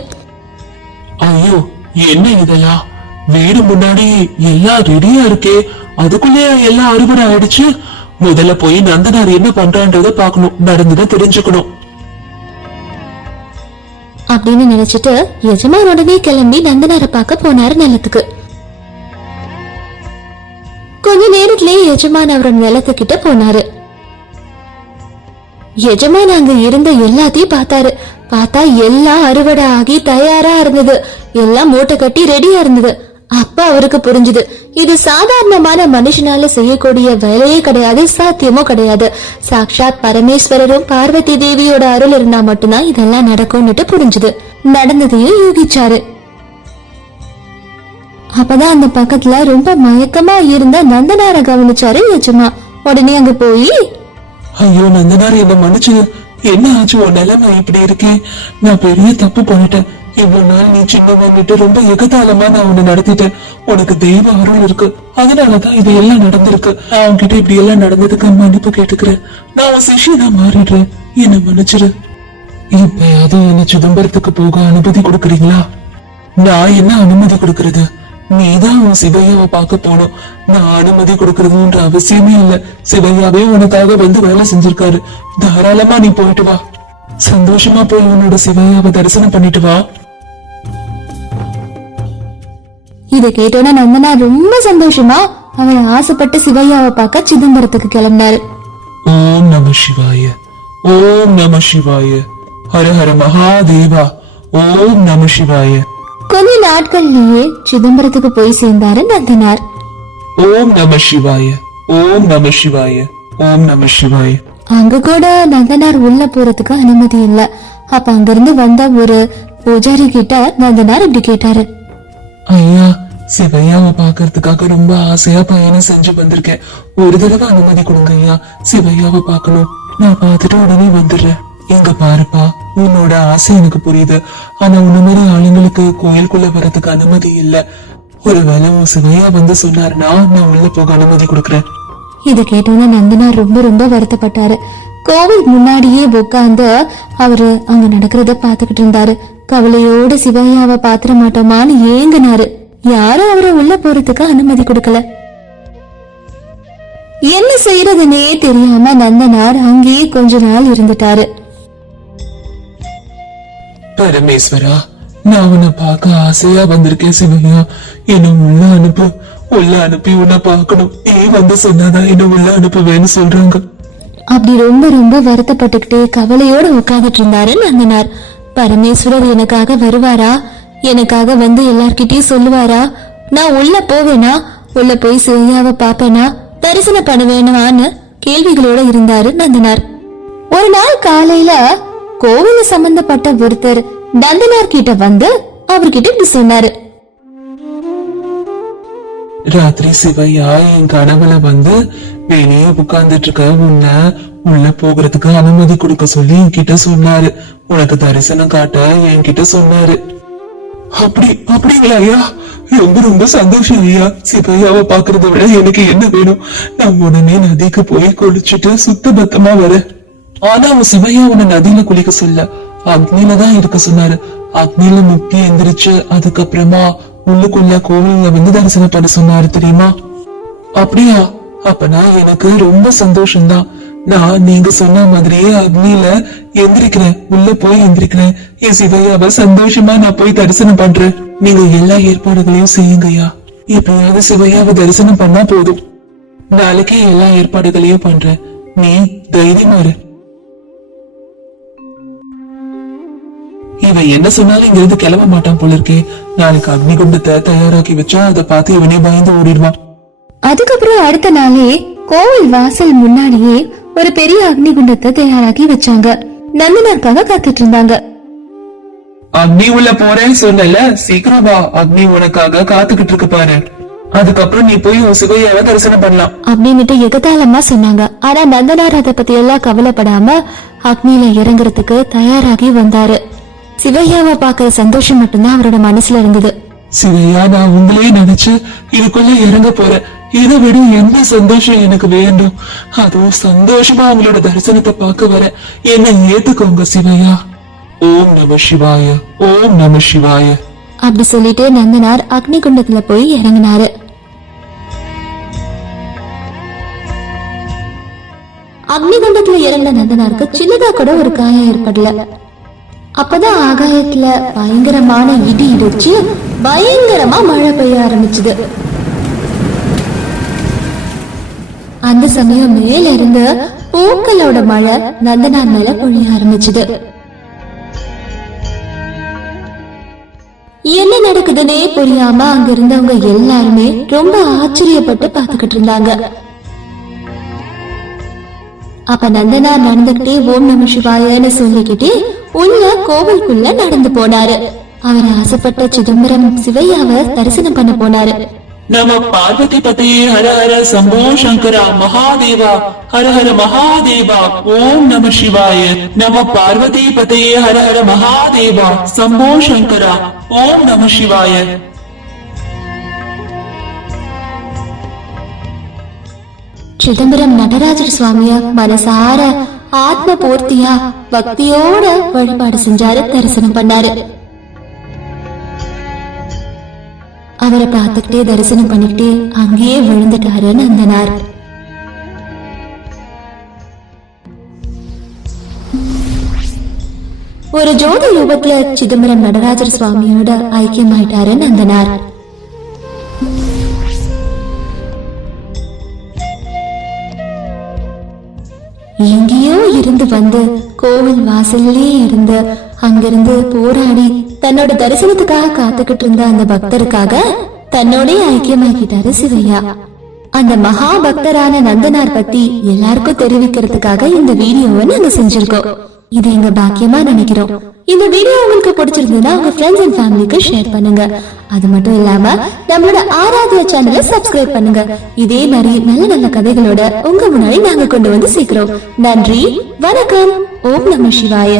ஐயோ, என்ன இதெல்லாம்? வீடு முன்னாடி எல்லாம் ரெடியா இருக்கே, அதுக்குள்ளே எல்லாம் அறுவடை ஆயிடுச்சு. முதல்ல போய் நந்தனார் என்ன பண்றான்றத பாக்கணும், நடந்துதான் தெரிஞ்சுக்கணும். அப்படின்னு நினைச்சிட்டு எஜமான் உடனே கிளம்பி நந்தனாரை பார்க்க போனாரு நிலத்துக்கு. கொஞ்ச நேரத்திலேயே எஜமான் அவரோட நிலத்துக்கிட்ட போனாரு. எஜமான் அங்க இருந்த எல்லாத்தையும் பார்த்தாரு. பார்த்தா எல்லாம் அறுவடை ஆகி தயாரா இருந்தது. எல்லாம் மூட்டை கட்டி ரெடியா இருந்தது. அப்ப அவருக்கு புரிஞ்சுது, இது சாதாரணமான மனுஷனால செய்யக்கூடிய வேலையே கிடையாது, சாத்தியமும் கிடையாது. சாக்ஷாத் பரமேஸ்வரரும் பார்வதி தேவியோட அருள் இருந்தா மட்டும்தான் இதெல்லாம் நடக்கும்னுட்டு புரிஞ்சுது. நடந்ததையும் யூகிச்சாரு. அப்பதான் அந்த பக்கத்துல ரொம்ப மயக்கமா இருந்த நந்தனார கவனிச்சாரு எஜமா. உடனே அங்க போய், ஐயோ நந்தனார், என்ன மன்னிச்சு. என்ன ஆச்சு? உன் நிலைமை இப்படி இருக்கேன். நான் பெரிய தப்பு பண்ணிட்டேன். இவ்வளவு நாள் நீ சின்ன வந்துட்டு ரொம்ப எகத்தாளமா நான் உன்னை நடத்திட்டேன். உனக்கு தெய்வ அருள் இருக்கு, அதனாலதான் இது எல்லாம் நடந்திருக்கு. நான் உன்கிட்ட இப்படி எல்லாம் நடந்ததுக்கு மன்னிப்பு கேட்டுக்கிறேன். நான் உன் சிஷியனா மாறிடுறேன். என்ன மன்னிச்சிரு. இப்பயாவது என்ன சிதம்பரத்துக்கு போக அனுமதி கொடுக்கறீங்களா? நான் என்ன அனுமதி கொடுக்கறது? நீதான் உன் சிவையாவை பார்க்க போனோம். நான் அனுமதி கொடுக்கறதுன்ற அவசியமே இல்ல. சிவையாவே உனக்காக வந்து வேலை செஞ்சிருக்காரு. தாராளமா நீ போயிட்டு வா. சந்தோஷமா போய் உன்னோட சிவையாவை தரிசனம் பண்ணிட்டு வா. இத கேட்டோன்னா நந்தனா ரொம்ப சந்தோஷமா அவரை ஆசைப்பட்டு சிவையாவை பார்க்க சிதம்பரத்துக்கு கிளம்பினாரு. ஓம் நம சிவாய, ஓம் நம சிவாய, ஹர ஹர மகாதேவா, ஓம் நம சிவாய. கொஞ்ச நாட்கள்லயே சிதம்பரத்துக்கு போய் சேர்ந்தாரு நந்தனார். ஓம் நம சிவாய, ஓம் நம சிவாய, ஓம் நம சிவாய. அங்க கூட நந்தனார் உள்ள போறதுக்கு அனுமதி இல்ல. அப்ப அங்கிருந்து வந்த ஒரு பூஜாரி கிட்ட நந்தனார் இப்படி கேட்டாரு, ஐயா, சிவையாவை பாக்குறதுக்காக ரொம்ப ஆசையா பயணம் செஞ்சு வந்திருக்கேன். ஒரு தடவை அனுமதி கொடுங்க ஐயா. சிவையாவை பார்க்கணும். நான் பார்த்துட்டு உடனே வந்துடுறேன். எங்க பாருப்பா, உன்னோட ஆசை எனக்கு புரியுது. ஆனா உன்ன மாதிரி ஆளுங்களுக்கு கோயிலுக்குள்ள வர்றதுக்கு அனுமதி இல்ல. ஒருவேளை உன் சிவையா வந்து சொன்னாருன்னா நான் உள்ள போக அனுமதி கொடுக்கறேன். இத கேட்டோன்னு நந்தனார் ரொம்ப ரொம்ப வருத்தப்பட்டாரு. கோவில் முன்னாடியே உட்கார்ந்து அவரு அங்க நடக்கிறத பாத்துக்கிட்டு இருந்தாரு. கவலையோட சிவையாவை பாத்திர மாட்டோமான்னு ஏங்கினாரு. யாரும் அவரை உள்ள போறதுக்கு அனுமதி கொடுக்கல. என்ன செய்யறதுன்னே தெரியாம நந்தனார் அங்கேயே கொஞ்ச நாள் இருந்துட்டாரு. பரமேஸ்வரா, நான் உன்னை பார்க்க ஆசையா வந்திருக்கேன். சிவையா, என்ன உள்ள அனுப்பு. உள்ள அனுப்பி உன்னை பார்க்கணும். நீ வந்து சொன்னாதான் என்ன உள்ள அனுப்புவேன்னு சொல்றாங்க. அப்படி ரொம்ப ரொம்ப வருத்தப்பட்டுக்கிட்டே கவலையோட உட்கார்ந்துட்டு இருந்தாரு நந்தனார். பரமேஸ்வரர் எனக்காக வருவாரா? எனக்காக வந்து எல்லார்கிட்டயும் சொல்லுவாரா? நான் உள்ள போவேனா? உள்ள போய் சிவையாவை பாப்பேனா? தரிசனம் பண்ணுவேனான்னு கேள்விகளோட இருந்தாரு நந்தனார். ஒரு நாள் காலையில கோவில சம்பந்தப்பட்ட ஒருத்தர் நந்தனார் கிட்ட வந்து அவர்கிட்ட இப்படி சொன்னாரு, ராத்திரி சிவையா என் கனவுல வந்து வெளியே உட்கார்ந்துட்டு இருக்க உன்னை உள்ள போகிறதுக்கு அனுமதி கொடுக்க சொல்லி என்கிட்ட சொன்னாரு. உனக்கு தரிசனம் காட்ட என்கிட்ட சொன்னாரு. அப்படிங்களா ஐயா? ரொம்ப ரொம்ப சந்தோஷம் ஐயா. சிவையாவை பாக்குறத விட எனக்கு என்ன வேணும்? நான் உடனே நதிக்கு போய் குளிச்சுட்டு சுத்த பத்தமா வரேன். ஆனா அவன் சிவையா உன்னை நதியில குளிக்க சொல்ல, அக்னியில தான் இருக்க சொன்னாரு. அக்னியில முக்கி எந்திரிச்சு அதுக்கப்புறமா உள்ளுக்குள்ள கோவில்ல வந்து தரிசனம் பண்ண சொன்னாரு, தெரியுமா? அப்படியா? அப்பனா எனக்கு ரொம்ப சந்தோஷம்தான். நான் நீங்க சொன்ன மாதிரியே அக்னியில எந்திரிக்கிறேன். உள்ள போய் எந்திரிக்கிறேன். என் சிவையாவை சந்தோஷமா நான் போய் தரிசனம் பண்றேன். நீங்க எல்லா ஏற்பாடுகளையும் செய்யுங்கய்யா. எப்படியாவது சிவையாவை தரிசனம் பண்ணா போதும். நாளைக்கே எல்லா ஏற்பாடுகளையும் பண்றேன். நீ தைரியமா இரு. இவன் என்ன சொன்னாலும் இங்க இருந்து கிளம்ப மாட்டான் போல இருக்கே. நாளைக்கு அக்னி குண்டத்தை தயாராக்கி வச்சா அதை பார்த்து இவனே பயந்து ஓடிடுவான். அதுக்கப்புறம் அடுத்த நாளே கோவில் வாசல் முன்னாடியே ஒரு பெரிய அக்னி குண்டத்தை தயாராக்கி வச்சாங்க. நந்தனாருக்காக காத்துட்டு இருந்தாங்க. அக்னி உள்ள போறேன்னு சொன்னல, சீக்கிரம் வா. அக்னி உனக்காக காத்துக்கிட்டு இருக்கு பாரு. அதுக்கப்புறம் நீ போய் உன் சிவையாவை தரிசனம் பண்ணலாம் அப்படின்னுட்டு எகத்தாளமா சொன்னாங்க. ஆனா நந்தனார் அதை பத்தி எல்லாம் கவலைப்படாம அக்னியில இறங்குறதுக்கு தயாராகி வந்தாரு. சிவையாவை பாக்குற சந்தோஷம் மட்டும்தான் அவரோட மனசுல இருந்தது. சிவையா, நான் உங்களையே நினைச்சு இதுக்குள்ள இறங்க போறேன். இதை விட என்ன சந்தோஷம் எனக்கு வேண்டும்? அதுவும் சந்தோஷமா உங்களோட தரிசனத்தை பார்க்க வர என்னை ஏத்துக்கோங்க சிவையா. ஓம் நம சிவாய, ஓம் நம சிவாய. அப்படி சொல்லிட்டு நந்தனார் அக்னி குண்டத்துல போய் இறங்கினாரு. அக்னி குண்டத்துல இறங்கின நந்தனாருக்கு சின்னதா கூட ஒரு காயம் ஏற்படல. அப்பதான் ஆகாயத்துல பயங்கரமான இடி இடிச்சு பயங்கரமா மழை பெய்ய ஆரம்பிச்சுது. அந்த சமயம் மேல இருந்து பூக்களோட மழை நந்தனார் மேல பொழிய ஆரம்பிச்சுது. என்ன நடக்குதுன்னே புரியாம அங்க இருந்தவங்க எல்லாருமே ரொம்ப ஆச்சரியப்பட்டு பாத்துக்கிட்டு இருந்தாங்க. அப்ப நந்தனார் நடந்துகிட்டே ஓம் நம சிவாயன்னு சொல்லிக்கிட்டே உள்ள கோவிலுக்குள்ள நடந்து போனாரு. அவர் ஆசைப்பட்ட சிதம்பரம் சிவையாவை தரிசனம் பண்ண போனாரு. நம பார்வதி பதையே ஹர ஹர சம்போ சங்கரா மகாதேவா ஹர ஹர மகாதேவா ஓம் நம சிவாய. நம பார்வதி பதையே ஹர ஹர மகாதேவா சம்போ சங்கரா ஓம் நம சிவாய. சிதம்பரம் நடராஜர் சுவாமிய மனசார ஆத்ம பூர்த்தியா பக்தியோட வழிபாடு செஞ்சாரு, தரிசனம் பண்ணாரு. அவரை பார்த்துக்கிட்டே தரிசனம் பண்ணிக்கிட்டே அங்கேயே விழுந்துட்டாரு நந்தனார். ஒரு ஜோதி ரூபத்துல சிதம்பரம் நடராஜர் சுவாமியோட ஐக்கியமாயிட்டாரு நந்தனார். எங்கேயோ இருந்து வந்து கோவில் வாசல்லே இருந்து அங்கிருந்து போராடி தன்னோட தரிசனத்துக்காக காத்துக்கிட்டு இருந்த அந்த பக்தருக்காக தன்னோட ஐக்கியமாக்கிட்டாரு சிவையா. அந்த மகா பக்தரான நந்தனார் பத்தி எல்லாருக்கும் தெரிவிக்கிறதுக்காக இந்த வீடியோவை நாங்க செஞ்சிருக்கோம். இது எங்க பாக்கியமா நினைக்கிறோம். இந்த வீடியோ உங்களுக்கு பிடிச்சிருந்ததுன்னா உங்க ஃப்ரெண்ட்ஸ் அண்ட் ஃபேமிலிக்கு ஷேர் பண்ணுங்க. அது மட்டும் இல்லாம நம்மளோட ஆராதனை சேனலை சப்ஸ்கிரைப் பண்ணுங்க. இதே மாதிரி நல்ல நல்ல கதைகளோட உங்க முன்னாடி நாங்க கொண்டு வந்து சேர்க்கிறோம். நன்றி, வணக்கம், ஓம் நம சிவாய.